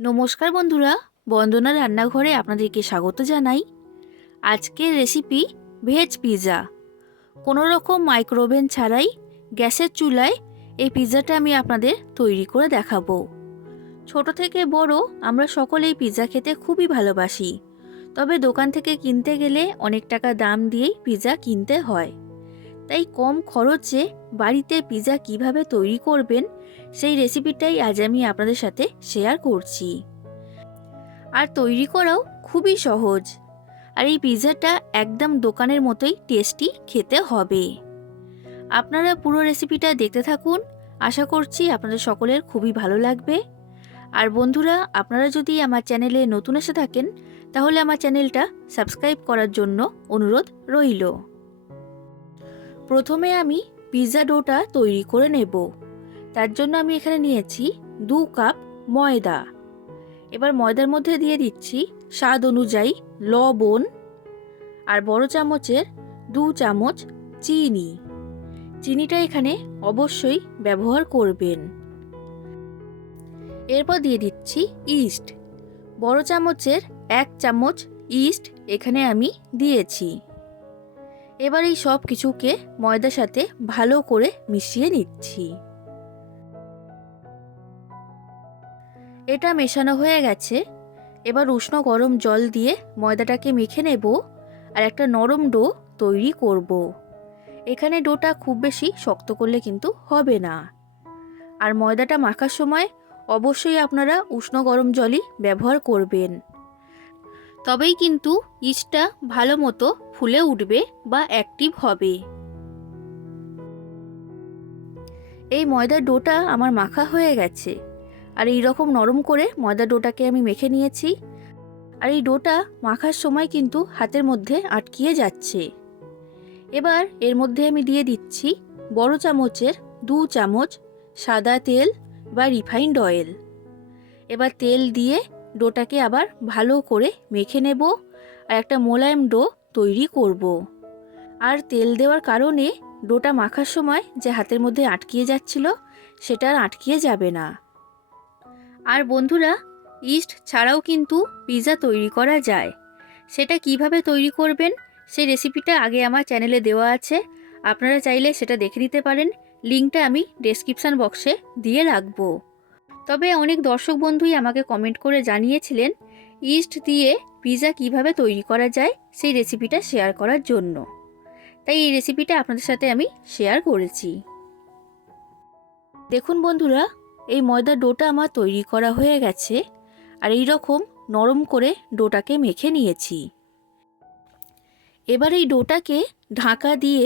নমস্কার বন্ধুরা, বন্দনা রান্নাঘরে আপনাদেরকে স্বাগত জানাই। আজকের রেসিপি ভেজ পিৎজা। কোনো রকম মাইক্রোওভেন ছাড়াই গ্যাসের চুলায় এই পিৎজাটা আমি আপনাদের তৈরি করে দেখাবো। ছোট থেকে বড় আমরা সকলেই পিৎজা খেতে খুবই ভালোবাসি, তবে দোকান থেকে কিনতে গেলে অনেক টাকা দাম দিয়েই পিৎজা কিনতে হয়। তাই কম খরচে বাড়িতে পিৎজা কিভাবে তৈরি করবেন সেই রেসিপিটাই আজ আমি আপনাদের সাথে শেয়ার করছি। আর তৈরি করাও খুবই সহজ, আর এই পিৎজাটা একদম দোকানের মতোই টেস্টি খেতে হবে। আপনারা পুরো রেসিপিটা দেখতে থাকুন, আশা করছি আপনাদের সকলের খুবই ভালো লাগবে। আর বন্ধুরা, আপনারা যদি আমার চ্যানেলে নতুন এসে থাকেন তাহলে আমার চ্যানেলটা সাবস্ক্রাইব করার জন্য অনুরোধ রইল। প্রথমে আমি পিৎজা ডোটা তৈরি করে নেব। তার জন্য আমি এখানে নিয়েছি 2 কাপ ময়দা। এবার ময়দার মধ্যে দিয়ে দিচ্ছি স্বাদ অনুযায়ী লবণ আর বড় চামচের 2 চামচ চিনি। চিনিটা এখানে অবশ্যই ব্যবহার করবেন। এরপর দিয়ে দিচ্ছি ইস্ট। বড় চামচের 1 চামচ ইস্ট এখানে আমি দিয়েছি। এবার এই সব কিছুকে ময়দার সাথে ভালো করে মিশিয়ে নিচ্ছি। এটা মেশানো হয়ে গেছে। এবার উষ্ণ গরম জল দিয়ে ময়দাটাকে মেখে নেব আর একটা নরম ডো তৈরি করব। এখানে ডোটা খুব বেশি শক্ত করলে কিন্তু হবে না। আর ময়দাটা মাখার সময় অবশ্যই আপনারা উষ্ণ গরম জলই ব্যবহার করবেন, তবেই কিন্তু ইস্টটা ভালো মতো ফুলে উঠবে বা অ্যাক্টিভ হবে। এই ময়দার ডোটা আমার মাখা হয়ে গেছে, আর এই রকম নরম করে ময়দা ডোটাকে আমি মেখে নিয়েছি। আর এই ডোটা মাখার সময় কিন্তু হাতের মধ্যে আটকিয়ে যাচ্ছে। এবার এর মধ্যে আমি দিয়ে দিচ্ছি বড় চামচের 2 চামচ সাদা তেল বা রিফাইন্ড অয়েল। এবার তেল দিয়ে ডোটাকে আবার ভালো করে মেখে নেব আর একটা মোলায়েম ডো তৈরি করব। আর তেল দেওয়ার কারণে ডোটা মাখার সময় যে হাতের মধ্যে আটকিয়ে যাচ্ছিল সেটা আর আটকিয়ে যাবে না। আর বন্ধুরা, ইস্ট ছাড়াও কিন্তু পিৎজা তৈরি করা যায়। সেটা কিভাবে তৈরি করবেন সেই রেসিপিটা আগে আমার চ্যানেলে দেওয়া আছে, আপনারা চাইলে সেটা দেখে নিতে পারেন। লিঙ্কটা আমি ডেসক্রিপশান বক্সে দিয়ে রাখবো। তবে অনেক দর্শক বন্ধুই আমাকে কমেন্ট করে জানিয়েছিলেন ইস্ট দিয়ে পিৎজা কিভাবে তৈরি করা যায় সেই রেসিপিটা শেয়ার করার জন্য। তাই এই রেসিপিটা আপনাদের সাথে আমি শেয়ার করেছি। দেখুন বন্ধুরা, এই ময়দার ডোটা আমার তৈরি করা হয়ে গেছে। আর এই রকম নরম করে ডোটাকে মেখে নিয়েছি। এবার এই ডোটাকে ঢাকা দিয়ে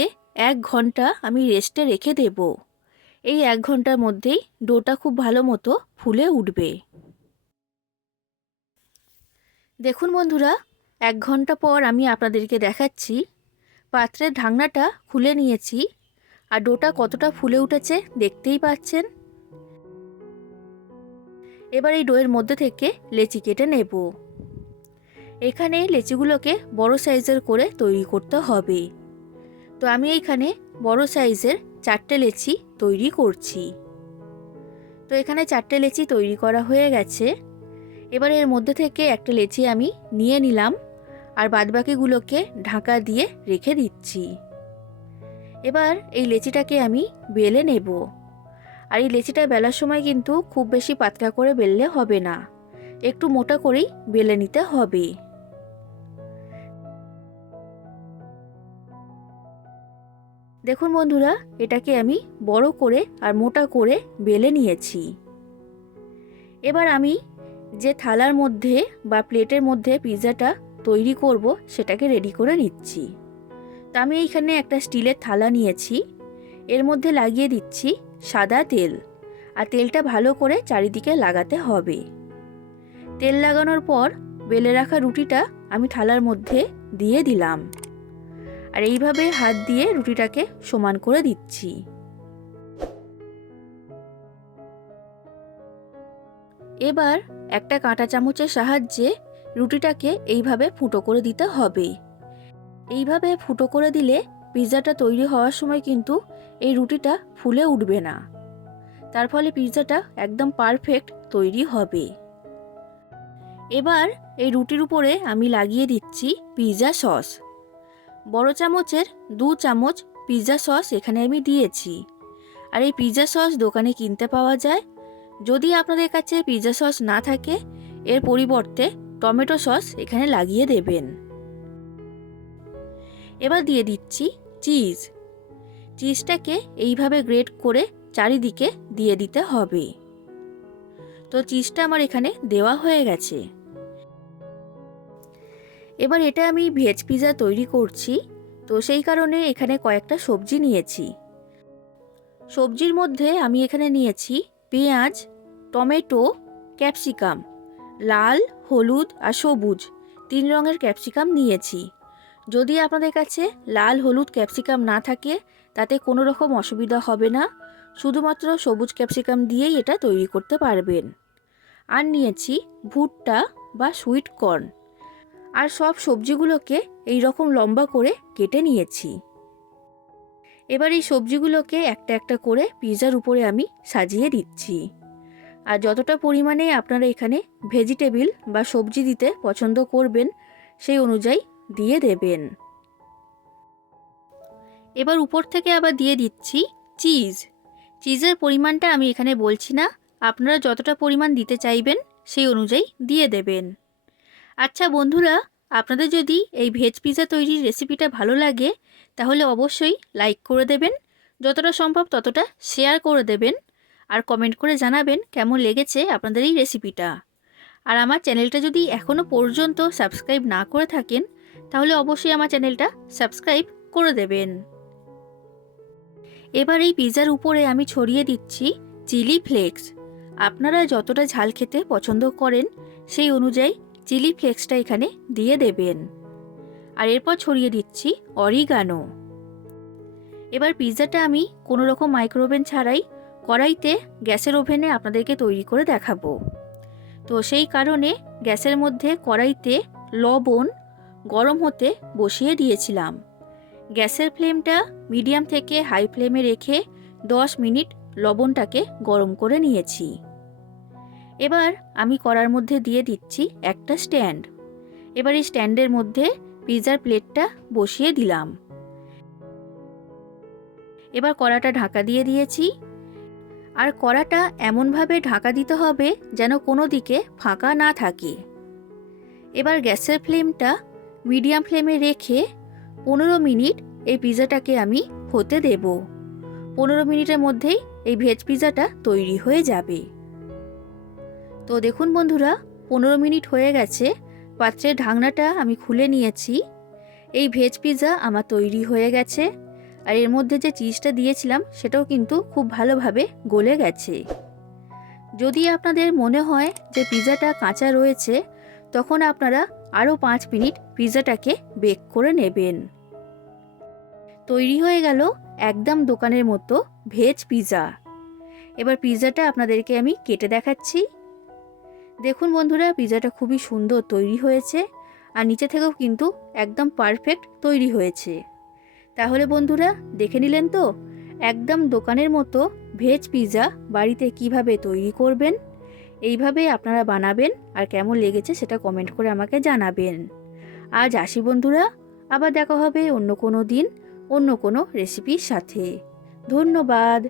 1 ঘন্টা আমি রেস্টে রেখে দেব। এই 1 ঘন্টার মধ্যেই ডোটা খুব ভালো মতো ফুলে উঠবে। দেখুন বন্ধুরা, 1 ঘন্টা পর আমি আপনাদেরকে দেখাচ্ছি। পাত্রের ঢাকনাটা খুলে নিয়েছি আর ডোটা কতটা ফুলে উঠেছে দেখতেই পাচ্ছেন। এবার এই ডোয়ের মধ্যে থেকে লেচি কেটে নেব। এখানে লেচিগুলোকে বড় সাইজের করে তৈরি করতে হবে। তো আমি এইখানে বড় সাইজের 4টে লেচি তৈরি করছি। তো এখানে 4টে লেচি তৈরি করা হয়ে গেছে। এবার এর মধ্যে থেকে একটা লেচি আমি নিয়ে নিলাম আর বাদবাকিগুলোকে ঢাকা দিয়ে রেখে দিচ্ছি। এবার এই লেচিটাকে আমি বেলে নেব। আর এই লেচিটা বেলার সময় কিন্তু খুব বেশি পাতলা করে বেললে হবে না, একটু মোটা করেই বেলে নিতে হবে। দেখুন বন্ধুরা, এটাকে আমি বড় করে আর মোটা করে বেলে নিয়েছি। এবার আমি যে থালার মধ্যে বা প্লেটের মধ্যে পিৎজাটা তৈরি করব সেটাকে রেডি করে নিচ্ছি। তা আমি এইখানে একটা স্টিলের থালা নিয়েছি। এর মধ্যে লাগিয়ে দিচ্ছি সাদা তেল, আর তেলটা ভালো করে চারিদিকে লাগাতে হবে। তেল লাগানোর পর বেলে রাখা রুটিটা আমি থালার মধ্যে দিয়ে দিলাম আর এইভাবে হাত দিয়ে রুটিটাকে সমান করে দিচ্ছি। এবার একটা কাঁটা চামচের সাহায্যে রুটিটাকে এইভাবে ফুটো করে দিতে হবে। এইভাবে ফুটো করে দিলে পিৎজাটা তৈরি হওয়ার সময় কিন্তু এই রুটিটা ফুলে উঠবে না, তার ফলে পিৎজাটা একদম পারফেক্ট তৈরি হবে। এবার এই রুটির উপরে আমি লাগিয়ে দিচ্ছি পিৎজা সস। বড় চামচের 2 চামচ পিৎজা সস এখানে আমি দিয়েছি। আর এই পিৎজা সস দোকানে কিনতে পাওয়া যায়। যদি আপনাদের কাছে পিৎজা সস না থাকে, এর পরিবর্তে টমেটো সস এখানে লাগিয়ে দেবেন। এবার দিয়ে দিচ্ছি চিজ। চিজটাকে এইভাবে গ্রেট করে চারিদিকে দিয়ে দিতে হবে। তো চিজটা আমার এখানে দেওয়া হয়ে গেছে। এবার এটা আমি ভেজ পিৎজা তৈরি করছি, তো সেই কারণে এখানে কয়েকটা সবজি নিয়েছি। সবজির মধ্যে আমি এখানে নিয়েছি পেঁয়াজ, টমেটো, ক্যাপসিকাম, লাল, হলুদ আর সবুজ 3 রঙের ক্যাপসিকাম নিয়েছি। যদি আপনাদের কাছে লাল, হলুদ ক্যাপসিকাম না থাকে তাতে কোনো রকম অসুবিধা হবে না, শুধুমাত্র সবুজ ক্যাপসিকাম দিয়েই এটা তৈরি করতে পারবেন। আর নিয়েছি ভুট্টা বা সুইট কর্ন। আর সব সবজিগুলোকে এই রকম লম্বা করে কেটে নিয়েছি। এবার এই সবজিগুলোকে একটা একটা করে পিৎজার উপরে আমি সাজিয়ে দিচ্ছি। আর যতটা পরিমাণে আপনারা এখানে ভেজিটেবল বা সবজি দিতে পছন্দ করবেন সেই অনুযায়ী দিয়ে দেবেন। এবার উপর থেকে আবার দিয়ে দিচ্ছি চিজ। চিজের পরিমাণটা আমি এখানে বলছি না, আপনারা যতটা পরিমাণ দিতে চাইবেন সেই অনুযায়ী দিয়ে দেবেন। আচ্ছা বন্ধুরা, আপনাদের যদি এই ভেজ পিৎজা তৈরির রেসিপিটা ভালো লাগে তাহলে অবশ্যই লাইক করে দেবেন, যতটা সম্ভব ততটা শেয়ার করে দেবেন, আর কমেন্ট করে জানাবেন কেমন লেগেছে আপনাদের এই রেসিপিটা। আর আমার চ্যানেলটা যদি এখনও পর্যন্ত সাবস্ক্রাইব না করে থাকেন তাহলে অবশ্যই আমার চ্যানেলটা সাবস্ক্রাইব করে দেবেন। এবার এই পিৎজার উপরে আমি ছড়িয়ে দিচ্ছি চিলি ফ্লেক্স। আপনারা যতটা ঝাল খেতে পছন্দ করেন সেই অনুযায়ী চিলি ফ্লেক্সটা এখানে দিয়ে দেবেন। আর এরপর ছড়িয়ে দিচ্ছি অরিগানো। এবার পিৎজাটা আমি কোনো রকম মাইক্রোওভেন ছাড়াই কড়াইতে গ্যাসের ওভেনে আপনাদেরকে তৈরি করে দেখাবো। তো সেই কারণে গ্যাসের মধ্যে কড়াইতে লবণ গরম হতে বসিয়ে দিয়েছিলাম। গ্যাসের ফ্লেমটা মিডিয়াম থেকে হাই ফ্লেমে রেখে 10 মিনিট লবণটাকে গরম করে নিয়েছি। এবার আমি কড়ার মধ্যে দিয়ে দিচ্ছি একটা স্ট্যান্ড। এবার এই স্ট্যান্ডের মধ্যে পিৎজার প্লেটটা বসিয়ে দিলাম। এবার কড়াটা ঢাকা দিয়ে দিয়েছি। আর কড়াটা এমনভাবে ঢাকা দিতে হবে যেন কোনো দিকে ফাঁকা না থাকে। এবার গ্যাসের ফ্লেমটা মিডিয়াম ফ্লেমে রেখে 15 মিনিট এই পিৎজাটাকে আমি হতে দেব। 15 মিনিটের মধ্যেই এই ভেজ পিৎজাটা তৈরি হয়ে যাবে। তো দেখুন বন্ধুরা, 15 মিনিট হয়ে গেছে। পাত্রের ঢাকনাটা আমি খুলে নিয়েছি। এই ভেজ পিৎজা আমার তৈরি হয়ে গেছে। আর এর মধ্যে যে চিজটা দিয়েছিলাম সেটাও কিন্তু খুব ভালোভাবে গলে গেছে। যদি আপনাদের মনে হয় যে পিৎজাটা কাঁচা রয়েছে তখন আপনারা আরও 5 মিনিট পিৎজাটাকে বেক করে নেবেন। তৈরি হয়ে গেল একদম দোকানের মতো ভেজ পিৎজা। এবার পিৎজাটা আপনাদেরকে আমি কেটে দেখাচ্ছি। দেখুন বন্ধুরা, পিৎজাটা খুবই সুন্দর তৈরি হয়েছে আর নিচে থেকেও কিন্তু একদম পারফেক্ট তৈরি হয়েছে। তাহলে বন্ধুরা দেখে নিলেন তো একদম দোকানের মতো ভেজ পিৎজা বাড়িতে কিভাবে তৈরি করবেন। এইভাবে আপনারা বানাবেন আর কেমন লেগেছে সেটা কমেন্ট করে আমাকে জানাবেন। আজ আসি বন্ধুরা, আবার দেখা হবে অন্য কোনো দিন অন্য কোনো রেসিপির সাথে। ধন্যবাদ।